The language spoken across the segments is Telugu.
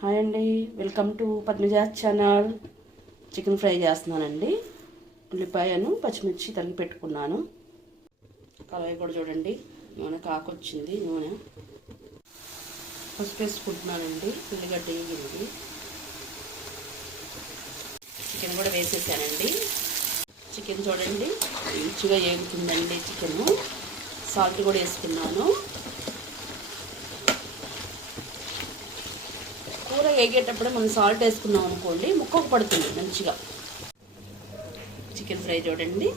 హాయ్ అండి, welcome to Padmaja's channel. Chicken fry చేస్తున్నానండి. ఉల్లిపాయను పచ్చిమిర్చి తరిగి పెట్టుకున్నాను. కళాయి కూడా చూడండి, నూనె కాకొచ్చింది. నూనె పసుపు వేసుకుంటున్నానండి. ఉల్లిగడ్డ వేగింది. చికెన్ కూడా వేసేసానండి. చికెన్ చూడండి మంచిగా వేగుతుందండి. చికెను సాల్ట్ కూడా వేసుకున్నాను. కూర వేగేటప్పుడే మనం సాల్ట్ వేసుకున్నాం అనుకోండి, ముక్కకు పడుతుంది మంచిగా. చికెన్ ఫ్రై చూడండి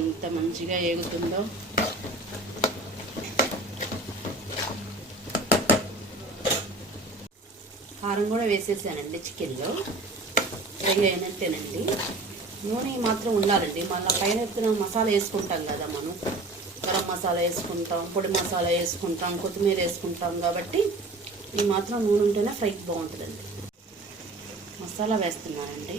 ఎంత మంచిగా వేగుతుందో. కారం కూడా వేసేసానండి. చికెన్లో ఫ్రై అయినట్టేనండి. నూనె మాత్రం ఉండాలండి. మళ్ళీ పైన ఎత్తున మసాలా వేసుకుంటాం కదా, మనం గరం మసాలా వేసుకుంటాం, పొడి మసాలా వేసుకుంటాం, కొత్తిమీర వేసుకుంటాం. కాబట్టి ఈ మాత్రం నూనె ఉంటేనే ఫ్రై బాగుంటుందండి. మసాలా వేస్తున్నానండి.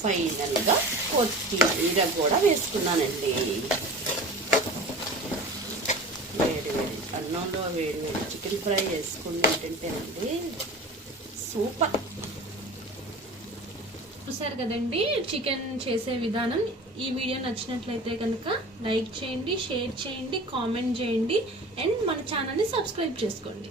ఫైనల్గా కొత్తిమీర కూడా వేసుకున్నానండి. వేడి వేడి అన్నంలో వేడి వేడి చికెన్ ఫ్రై వేసుకుని ఏంటంటేనండి సూపర్. చూసారు కదండి చికెన్ చేసే విధానం. ఈ వీడియో నచ్చినట్లయితే కనుక లైక్ చేయండి, షేర్ చేయండి, కామెంట్ చేయండి అండ్ మన ఛానల్ని సబ్స్క్రైబ్ చేసుకోండి.